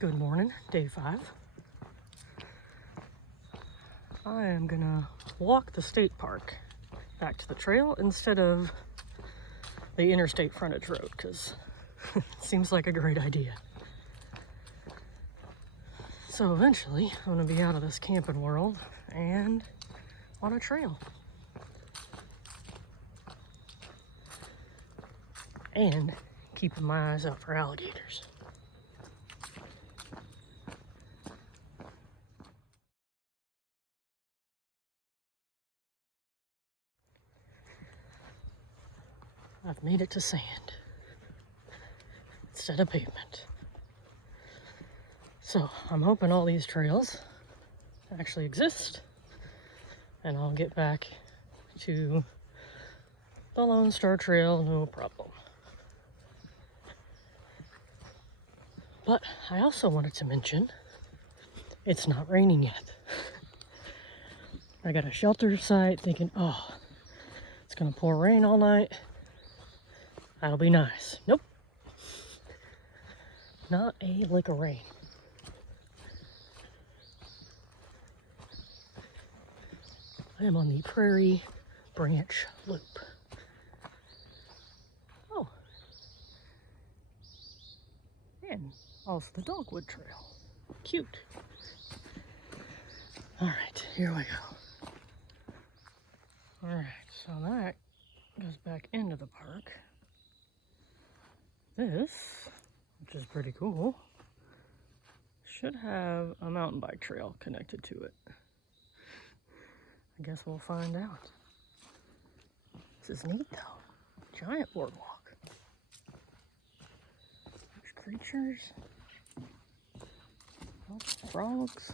Good morning, day 5. I am gonna walk the state park back to the trail instead of the interstate frontage road because it seems like a great idea. So eventually I'm gonna be out of this camping world and on a trail. And keeping my eyes out for alligators. I've made it to sand instead of pavement. So I'm hoping all these trails actually exist and I'll get back to the Lone Star Trail, no problem. But I also wanted to mention it's not raining yet. I got a shelter site thinking, oh, it's gonna pour rain all night. That'll be nice. Nope. Not a lick of rain. I am on the Prairie Branch Loop. Oh. And also the Dogwood Trail. Cute. All right, here we go. All right, so that goes back into the park. This, which is pretty cool, should have a mountain bike trail connected to it. I guess we'll find out. This is neat though. Giant boardwalk. There's creatures. Oh, frogs.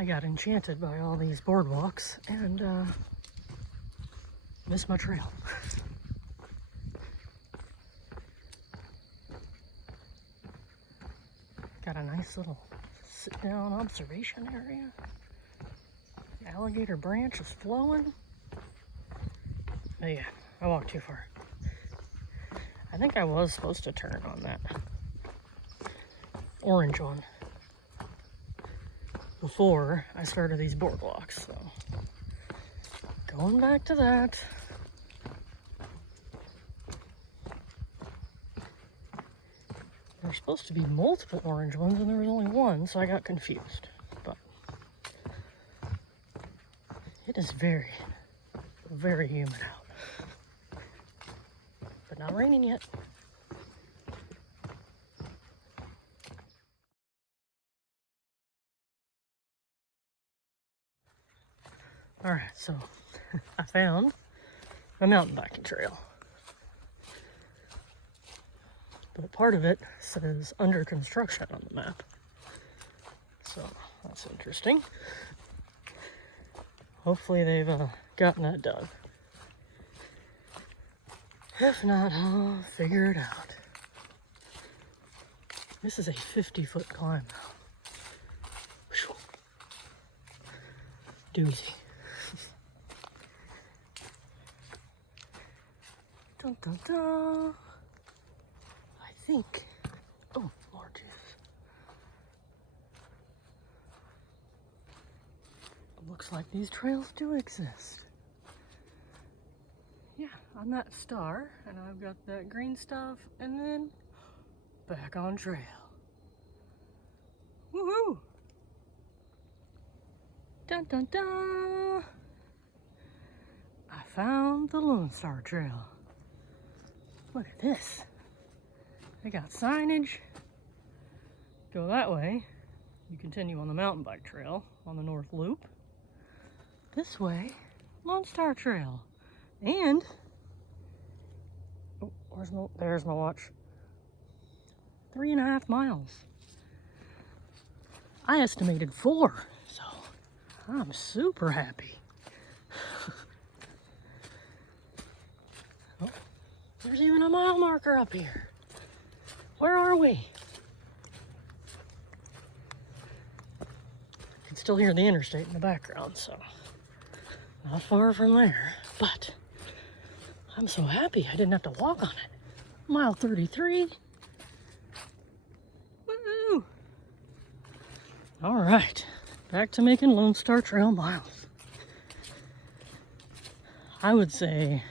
I got enchanted by all these boardwalks and missed my trail. Got a nice little sit-down observation area. The alligator branch is flowing. But yeah, I walked too far. I think I was supposed to turn on that orange one before I started these boardwalks, so going back to that. There's supposed to be multiple orange ones and there was only one, so I got confused. But it is very, very humid out. But not raining yet. All right, so I found a mountain biking trail. But part of it says under construction on the map. So that's interesting. Hopefully they've gotten that done. If not, I'll figure it out. This is a 50-foot climb now. Doozy. Dun, dun, dun. I think, oh, more juice. Looks like these trails do exist. Yeah, I'm that star, and I've got that green stuff, and then back on trail. Woohoo! Dun dun dun! I found the Lone Star Trail. Look at this. They got signage. Go that way. You continue on the mountain bike trail on the North Loop. This way, Lone Star Trail. And, oh, there's my watch. 3.5 miles. I estimated 4, so I'm super happy. Oh, there's even a mile marker up here. Where are we? I can still hear the interstate in the background, so Not far from there, but I'm so happy I didn't have to walk on it. Mile 33. Woo! All right, back to making Lone Star Trail miles. I would say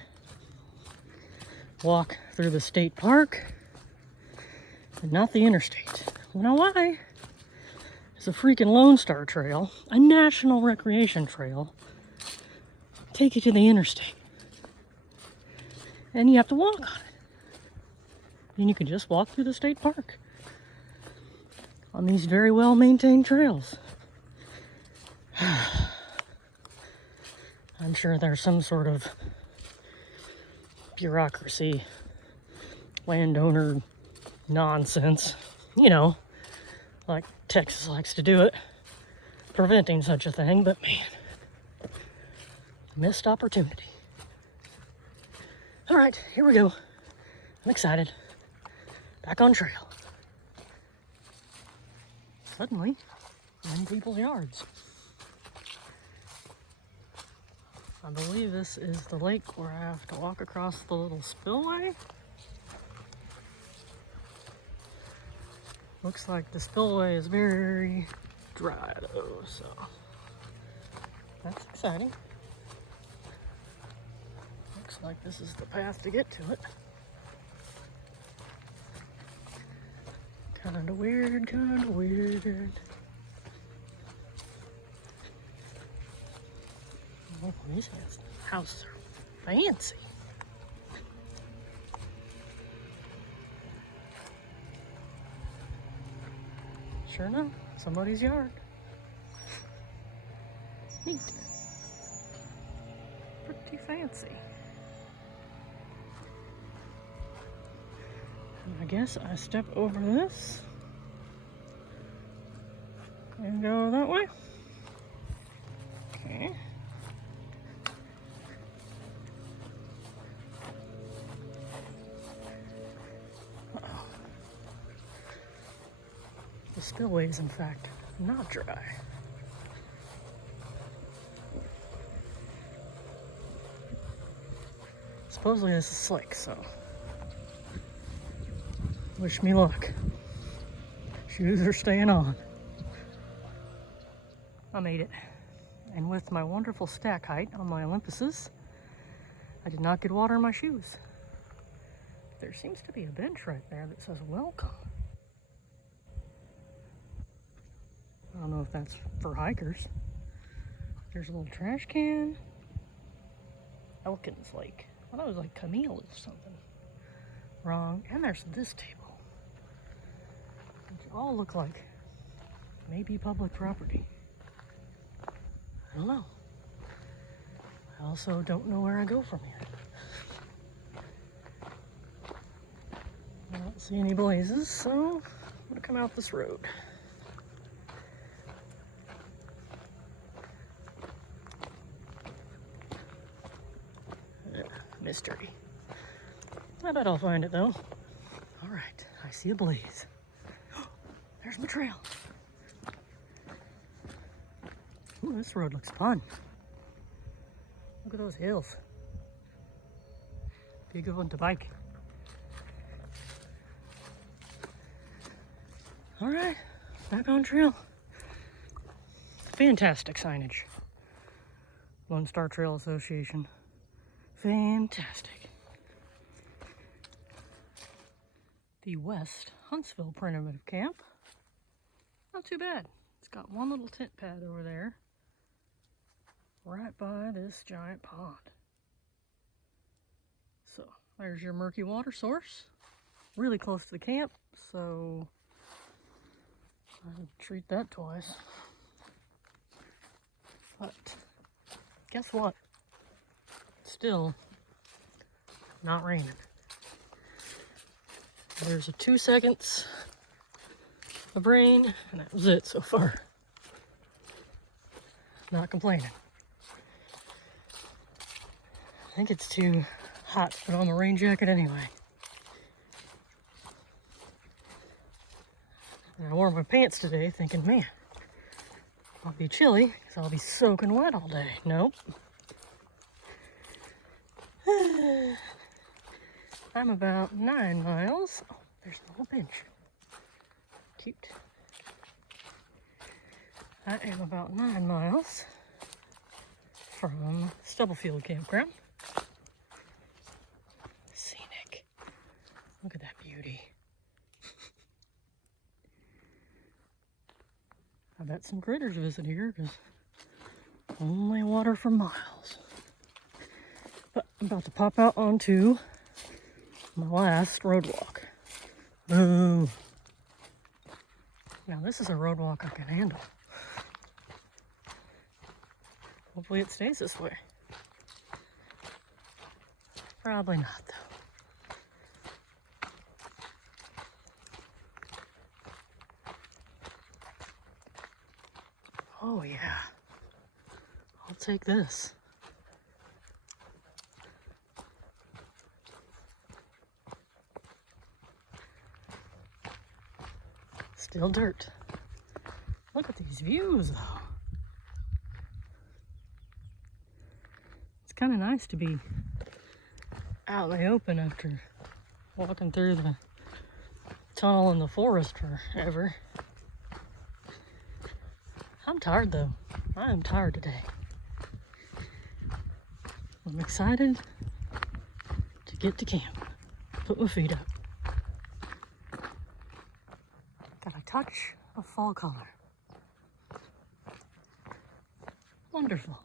walk through the state park and not the interstate. You know why? It's a freaking Lone Star Trail, a national recreation trail. Take you to the interstate. And you have to walk on it. And you can just walk through the state park on these very well maintained trails. I'm sure there's some sort of bureaucracy, landowner nonsense, you know, like Texas likes to do it, preventing such a thing, but man, missed opportunity. All right, here we go. I'm excited. Back on trail. Suddenly, in people's yards. I believe this is the lake where I have to walk across the little spillway. Looks like the spillway is very dry though, so that's exciting. Looks like this is the path to get to it. Kinda weird, kinda weird. Oh, these houses are fancy. Sure enough, somebody's yard. Neat. Pretty fancy. And I guess I step over this and go that way. Okay. The spillway is, in fact, not dry. Supposedly this is slick, so wish me luck. Shoes are staying on. I made it. And with my wonderful stack height on my Olympuses, I did not get water in my shoes. There seems to be a bench right there that says welcome. I don't know if that's for hikers. There's a little trash can. Elkins Lake. I thought it was like Camille or something. Wrong. And there's this table. Which all look like maybe public property. I don't know. I also don't know where I go from here. I don't see any blazes, so I'm gonna come out this road. Mystery. I bet I'll find it though. All right, I see a blaze. There's my trail. Ooh, this road looks fun. Look at those hills. Be a good one to bike. All right, back on trail. Fantastic signage. Lone Star Trail Association. Fantastic. The West Huntsville Primitive Camp. Not too bad. It's got one little tent pad over there, right by this giant pond. So there's your murky water source. Really close to the camp, so I would treat that twice. But guess what? Still not raining. There's a 2 seconds of rain, and that was it so far. Not complaining. I think it's too hot to put on the rain jacket anyway. And I wore my pants today thinking, man, I'll be chilly because I'll be soaking wet all day. Nope. I'm about 9 miles. Oh, there's a little bench. Cute. I am about 9 miles from Stubblefield Campground. Scenic. Look at that beauty. I bet some critters visit here because only water for miles. But I'm about to pop out onto my last road walk. Boo! Now this is a road walk I can handle. Hopefully it stays this way. Probably not though. Oh yeah, I'll take this. Still dirt. Look at these views though. It's kind of nice to be out in the open after walking through the tunnel in the forest forever. I'm tired though. I am tired today. I'm excited to get to camp. Put my feet up. Got a touch of fall color. Wonderful.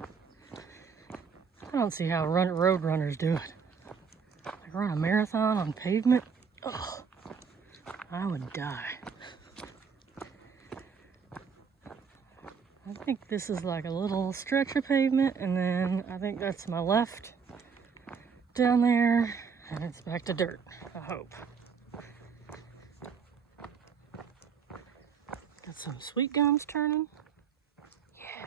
I don't see how road runners do it. Like run a marathon on pavement. Oh, I would die. I think this is like a little stretch of pavement, and then I think that's my left down there, and it's back to dirt, I hope. Got some sweet gums turning. Yeah.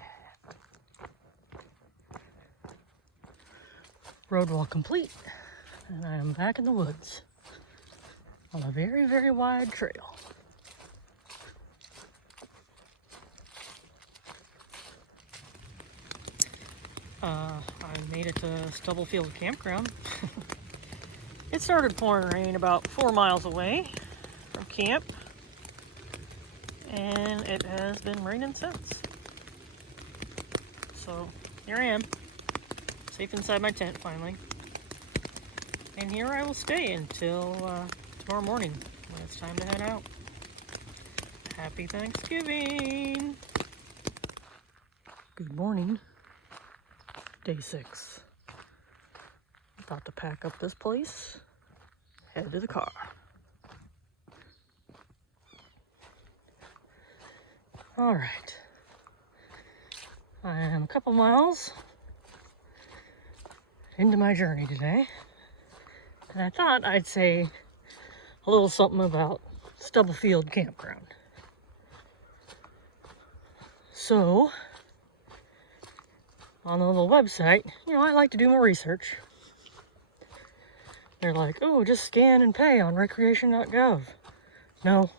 Road walk complete, and I am back in the woods on a very, very wide trail. I made it to Stubblefield Campground. It started pouring rain about 4 miles away from camp, and it has been raining since. So here I am, safe inside my tent finally. And here I will stay until tomorrow morning when it's time to head out. Happy Thanksgiving! Good morning. Day 6. About to pack up this place, head to the car. All right. I am a couple miles into my journey today, and I thought I'd say a little something about Stubblefield Campground. So, on the little website, I like to do my research. They're like, oh, just scan and pay on recreation.gov. No,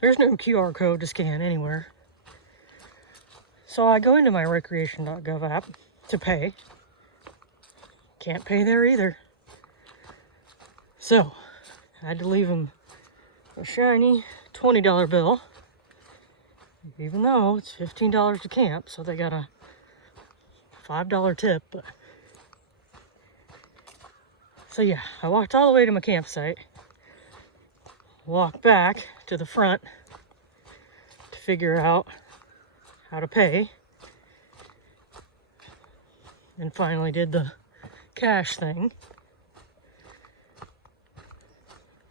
there's no QR code to scan anywhere. So I go into my recreation.gov app to pay. Can't pay there either. So I had to leave them a shiny $20 bill, even though it's $15 to camp, so they got a $5 tip. But so yeah, I walked all the way to my campsite, walked back to the front to figure out how to pay, and finally did the cash thing.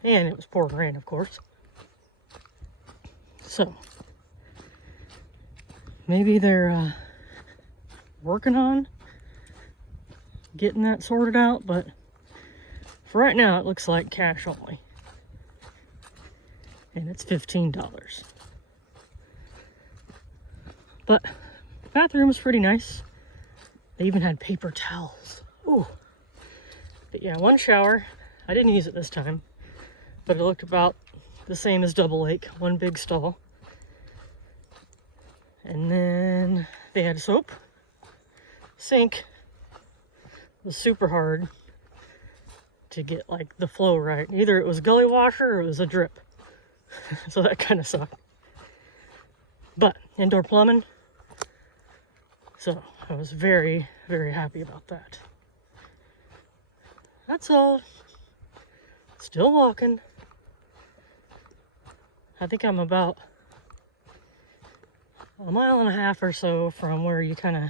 And it was pouring rain, of course. So maybe they're working on getting that sorted out, but for right now it looks like cash only, and it's $15. But the bathroom was pretty nice. They even had paper towels. Ooh. But yeah, one shower. I didn't use it this time, but it looked about the same as Double Lake, one big stall. And then they had soap, sink, was super hard to get like the flow right. Either it was gully washer or it was a drip. So that kind of sucked. But indoor plumbing, so I was very, very happy about that. That's all. Still walking. I think I'm about a mile and a half or so from where you kind of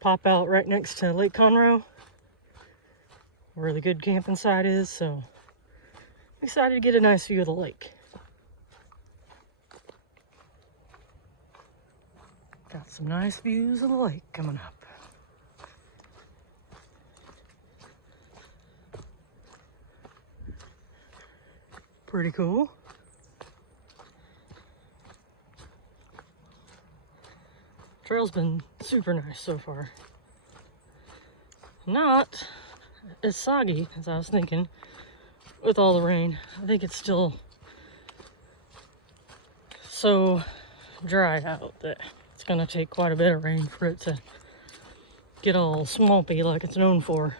pop out right next to Lake Conroe, where the good camping site is, so I'm excited to get a nice view of the lake. Got some nice views of the lake coming up. Pretty cool. Trail's been super nice so far. Not as soggy as I was thinking with all the rain. I think it's still so dry out that it's gonna take quite a bit of rain for it to get all swampy like it's known for.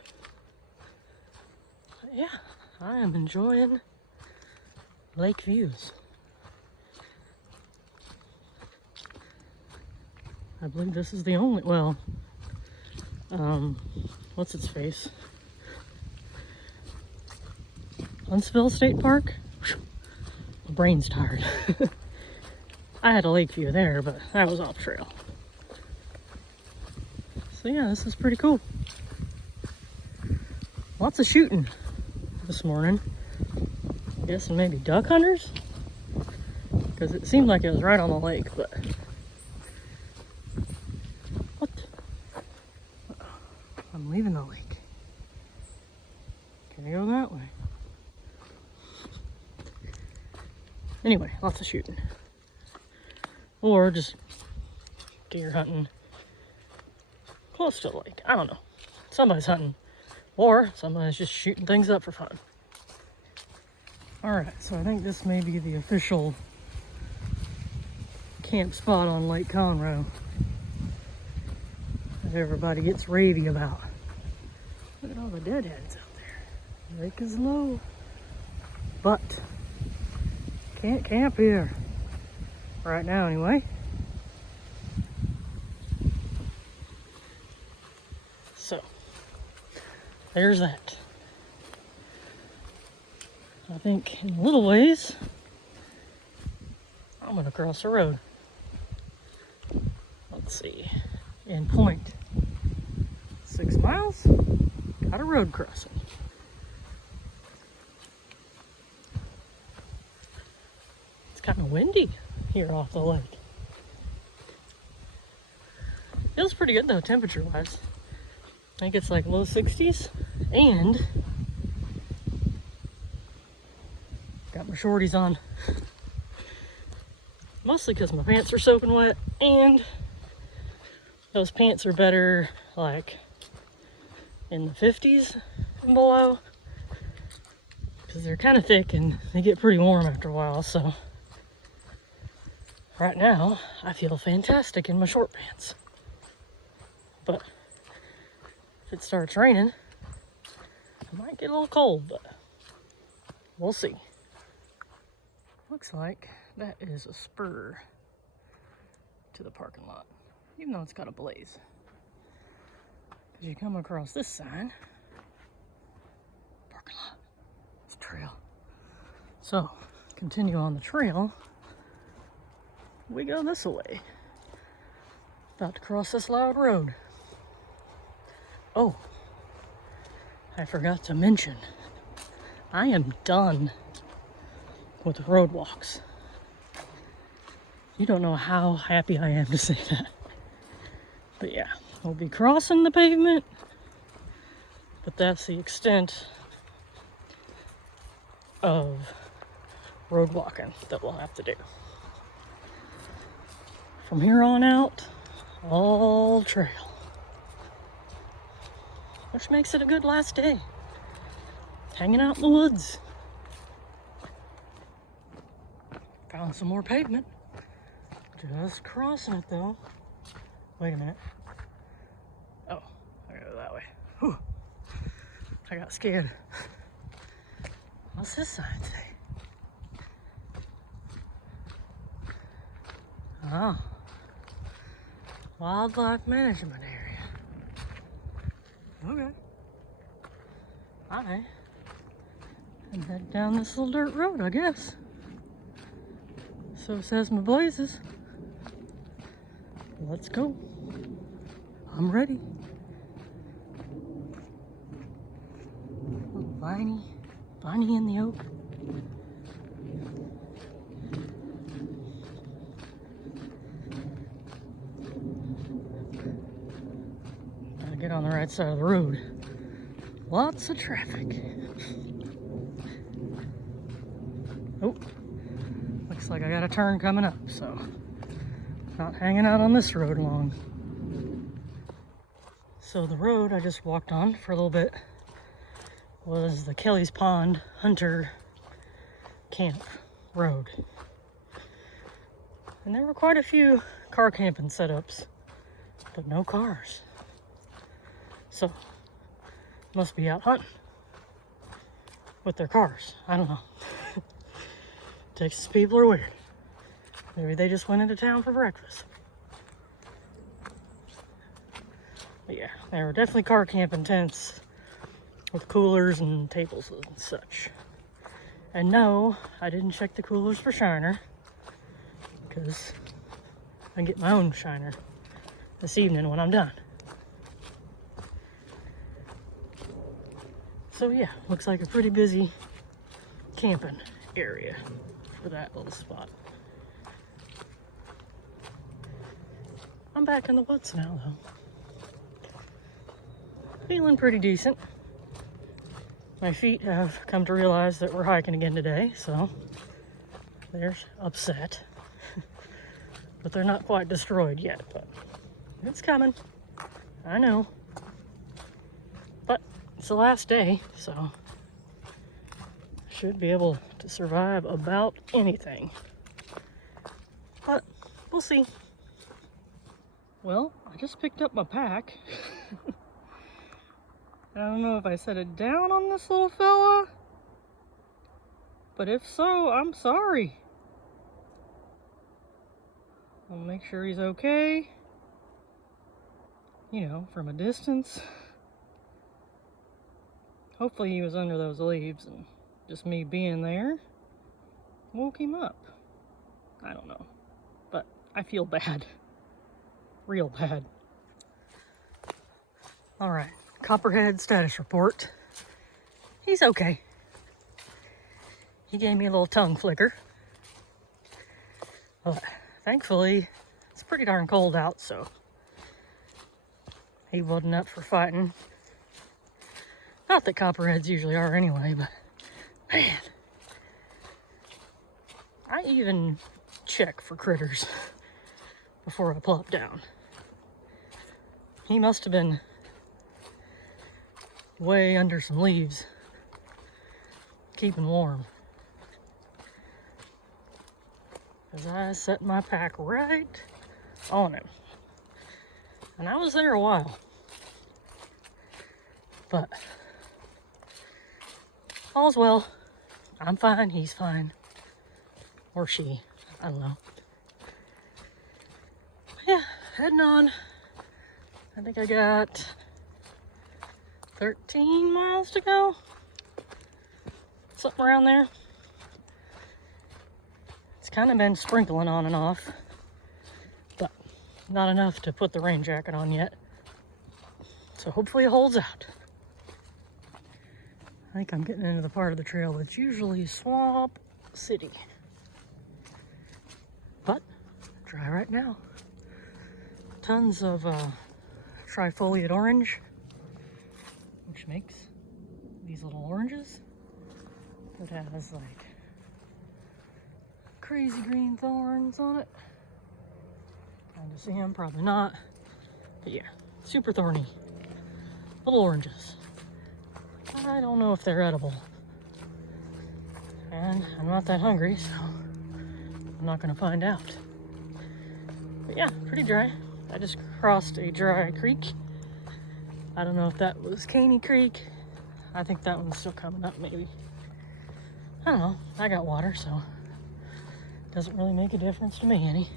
But yeah, I am enjoying lake views. I believe this is the only, well, what's its face? Huntsville State Park? Whew, my brain's tired. I had a lake view there, but that was off trail. So yeah, this is pretty cool. Lots of shooting this morning. I'm guessing maybe duck hunters? Because it seemed like it was right on the lake, but... What? I'm leaving the lake. Can I go that way? Anyway, lots of shooting. Or just deer hunting close to the lake. I don't know. Somebody's hunting. Or somebody's just shooting things up for fun. Alright, so I think this may be the official camp spot on Lake Conroe that everybody gets ravey about. Look at all the deadheads out there. The lake is low. But can't camp here. Right now, anyway. So, there's that. I think in a little ways, I'm gonna cross the road. Let's see. In 0.6 miles, got a road crossing. It's kind of windy here off the lake. Feels pretty good though, temperature wise. I think it's like low 60s, and got my shorties on. Mostly because my pants are soaking wet, and those pants are better like in the 50s and below, because they're kind of thick and they get pretty warm after a while. So right now I feel fantastic in my short pants, but if it starts raining I might get a little cold, but we'll see. Looks like that is a spur to the parking lot, even though it's got a blaze. Because you come across this sign, parking lot, it's a trail. So, continue on the trail, we go this way. About to cross this loud road. Oh, I forgot to mention, I am done with road walks. You don't know how happy I am to say that. But yeah, we'll be crossing the pavement, but that's the extent of road walking that we'll have to do. From here on out, all trail. Which makes it a good last day. Hanging out in the woods. Found some more pavement. Just crossing it though. Wait a minute. Oh, I gotta go that way. I got scared. What's this sign say? Oh. Wildlife management area. Okay. Alright. And head down this little dirt road, I guess. So says my blazes. Let's go. I'm ready. Little Viney in the oak. Gotta get on the right side of the road. Lots of traffic. Oh, looks like I got a turn coming up, so not hanging out on this road long. So the road I just walked on for a little bit was the Kelly's Pond Hunter Camp Road. And there were quite a few car camping setups, but no cars. So, must be out hunting with their cars. I don't know. Texas people are weird. Maybe they just went into town for breakfast. But yeah, there were definitely car camping tents with coolers and tables and such. And no, I didn't check the coolers for shiner because I get my own shiner this evening when I'm done. So yeah, looks like a pretty busy camping area for that little spot. I'm back in the woods now though. Feeling pretty decent. My feet have come to realize that we're hiking again today, so they're upset. But they're not quite destroyed yet, but it's coming. I know. But it's the last day, so I should be able to survive about anything. But we'll see. Well, I just picked up my pack. I don't know if I set it down on this little fella, but if so, I'm sorry. I'll make sure he's okay. You know, from a distance. Hopefully he was under those leaves and just me being there woke him up. I don't know, but I feel bad. Real bad. All right, Copperhead status report. He's okay. He gave me a little tongue flicker. But thankfully, it's pretty darn cold out, so he wasn't up for fighting. Not that Copperheads usually are anyway, but man, I even check for critters before I plop down. He must have been way under some leaves, keeping warm. Because I set my pack right on him. And I was there a while. But all's well. I'm fine, he's fine. Or she, I don't know. Yeah, heading on. I think I got 13 miles to go. Something around there. It's kind of been sprinkling on and off, but not enough to put the rain jacket on yet. So hopefully it holds out. I think I'm getting into the part of the trail that's usually Swamp City. But dry right now. Tons of trifoliate orange, which makes these little oranges that has like crazy green thorns on it. Trying to see them, probably not. But yeah, super thorny little oranges. I don't know if they're edible. And I'm not that hungry, so I'm not gonna find out. But yeah, pretty dry. I just crossed a dry creek. I don't know if that was Caney Creek. I think that one's still coming up, maybe. I don't know. I got water, so it doesn't really make a difference to me any.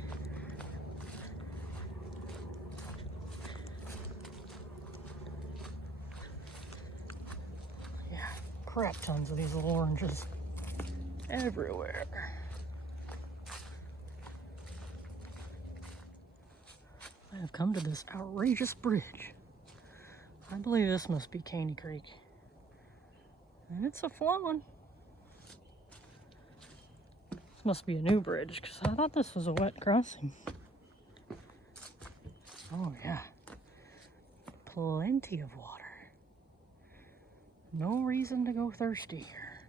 Yeah, crap tons of these little oranges everywhere. I have come to this outrageous bridge. I believe this must be Caney Creek. And it's a flowing. This must be a new bridge, because I thought this was a wet crossing. Oh yeah. Plenty of water. No reason to go thirsty here.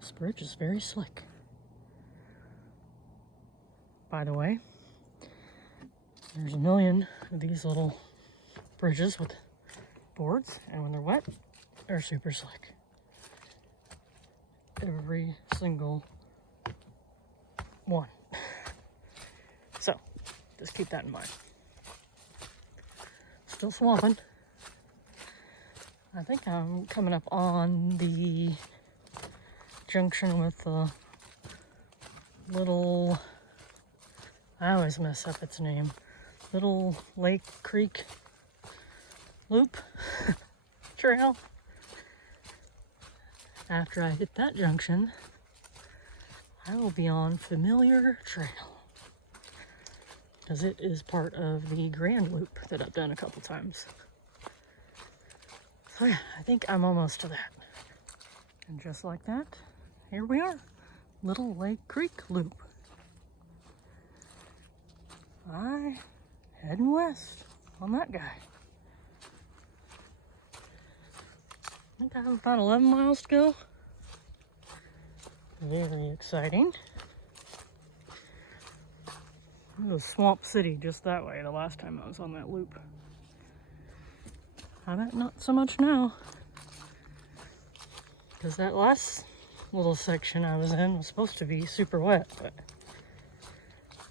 This bridge is very slick. By the way, there's a million of these little bridges with boards, and when they're wet, they're super slick. Every single one. So, just keep that in mind. Still swamping. I think I'm coming up on the junction with the little, I always mess up its name, Little Lake Creek Loop Trail. After I hit that junction, I will be on Familiar Trail, because it is part of the Grand Loop that I've done a couple times. So yeah, I think I'm almost to that. And just like that, here we are, Little Lake Creek Loop. Heading west on that guy. I think I have about 11 miles to go. Very exciting. It was Swamp City just that way the last time I was on that loop. I bet not so much now. Because that last little section I was in was supposed to be super wet, but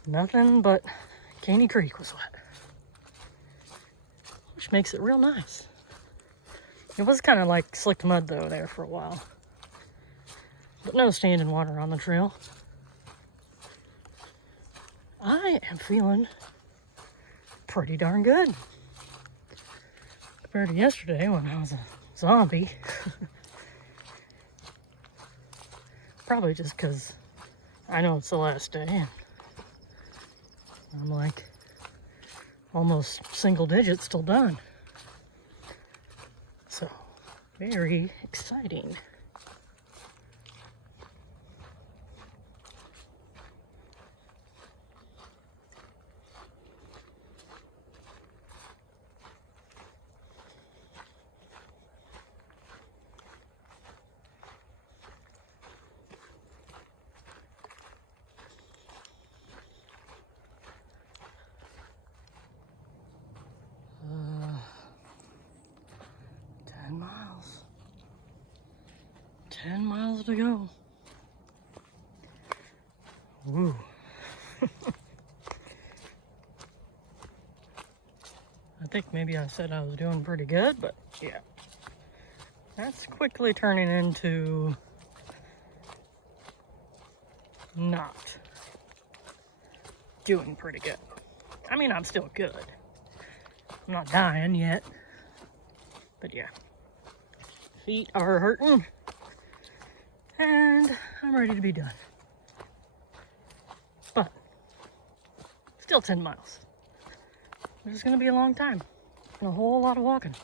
nothing but Caney Creek was wet. Which makes it real nice. It was kind of like slick mud though there for a while. But no standing water on the trail. I am feeling pretty darn good. Compared to yesterday when I was a zombie. Probably just because I know it's the last day and I'm like almost single digits till done. So, very exciting. Miles. 10 miles to go. Woo. I think maybe I said I was doing pretty good, but yeah. That's quickly turning into not doing pretty good. I mean, I'm still good. I'm not dying yet. But yeah. Feet are hurting, and I'm ready to be done. But still 10 miles. This is going to be a long time and a whole lot of walking.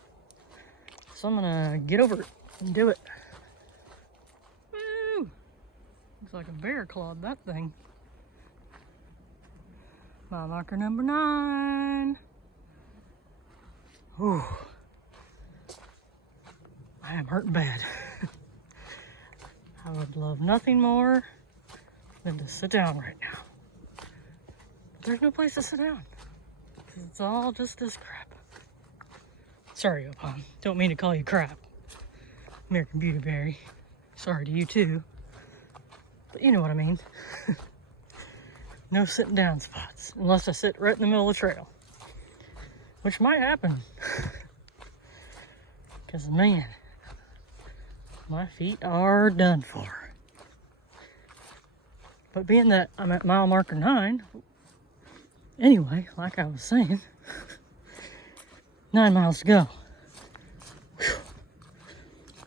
So I'm going to get over it and do it. Woo! Looks like a bear clawed that thing. Mile marker number 9. Whew. I am hurting bad. I would love nothing more than to sit down right now. But there's no place to sit down. It's all just this crap. Sorry, Opon. Don't mean to call you crap. American Beauty Berry. Sorry to you too. But you know what I mean. No sitting down spots. Unless I sit right in the middle of the trail. Which might happen. Because, man, my feet are done for. But being that I'm at mile marker 9, anyway, like I was saying, 9 miles to go. Whew.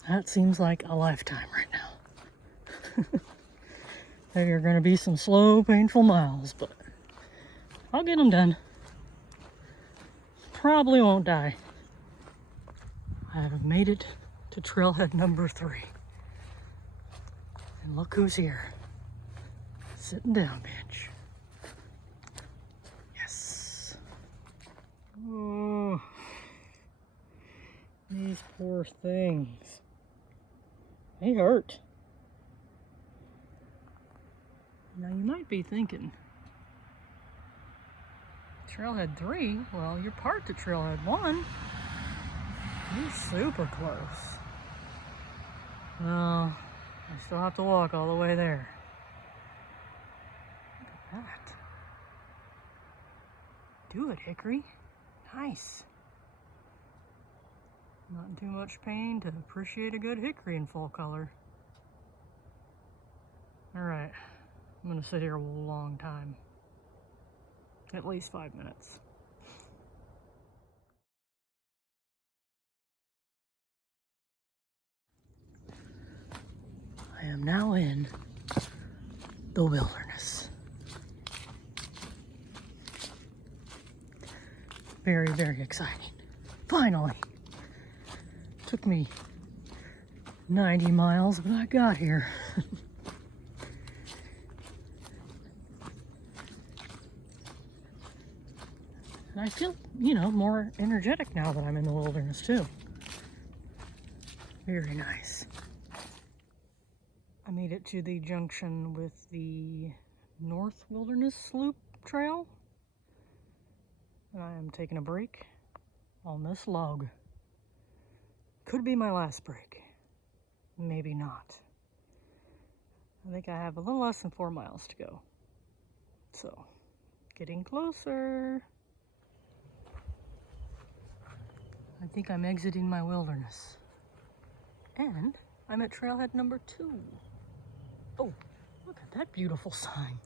That seems like a lifetime right now. There are going to be some slow, painful miles, but I'll get them done. Probably won't die. I have made it to trailhead number 3. And look who's here. Sitting down bench. Yes. Oh, these poor things. They hurt. Now you might be thinking, trailhead 3? Well, you're part to trailhead 1. You're super close. Well, I still have to walk all the way there. Look at that. Do it, Hickory. Nice. Not in too much pain to appreciate a good hickory in full color. Alright, I'm gonna sit here a long time. At least 5 minutes. I am now in the wilderness. Very, very exciting. Finally! Took me 90 miles, but I got here. And I feel, more energetic now that I'm in the wilderness too. Very nice. I made it to the junction with the North Wilderness Loop Trail. And I am taking a break on this log. Could be my last break. Maybe not. I think I have a little less than 4 miles to go. So, getting closer. I think I'm exiting my wilderness. And I'm at trailhead number 2. Oh, look at that beautiful sign.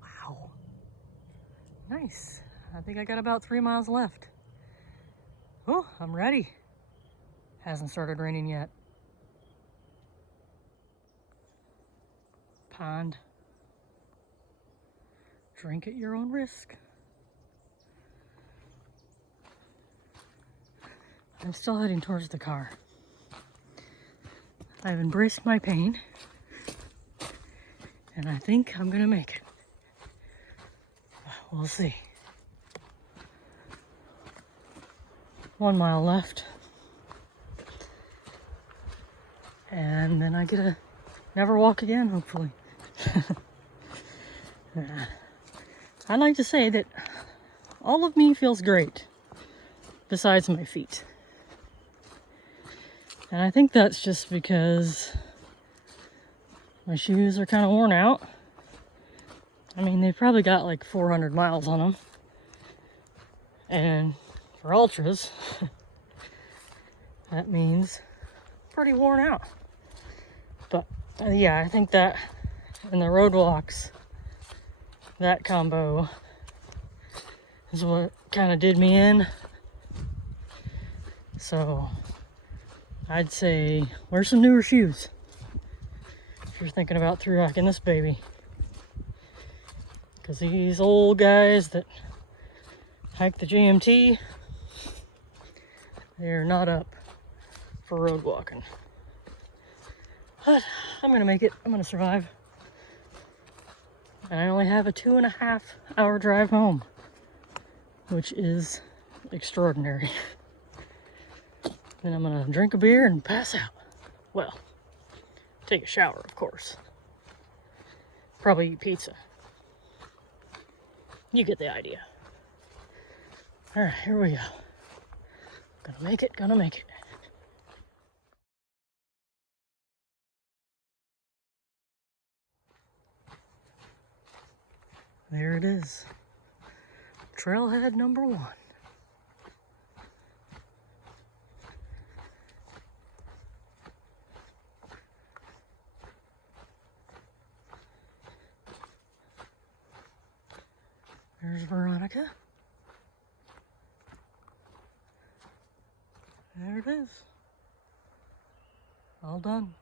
Wow. Nice. I think I got about 3 miles left. Oh, I'm ready. Hasn't started raining yet. Pond. Drink at your own risk. I'm still heading towards the car. I've embraced my pain, and I think I'm gonna make it. We'll see. 1 mile left. And then I get to never walk again, hopefully. I'd like to say that all of me feels great, besides my feet. And I think that's just because my shoes are kind of worn out. I mean, they've probably got like 400 miles on them. And for ultras, that means pretty worn out. But yeah, I think that in the road walks, that combo is what kind of did me in. So I'd say wear some newer shoes if you're thinking about through hiking this baby. Because these old guys that hike the GMT, they're not up for road walking. But I'm gonna make it. I'm gonna survive. And I only have a 2.5 hour drive home, which is extraordinary. Then I'm gonna drink a beer and pass out. Well, take a shower, of course. Probably eat pizza. You get the idea. All right, here we go. Gonna make it, gonna make it. There it is. Trailhead number 1. There's Veronica. There it is. All done.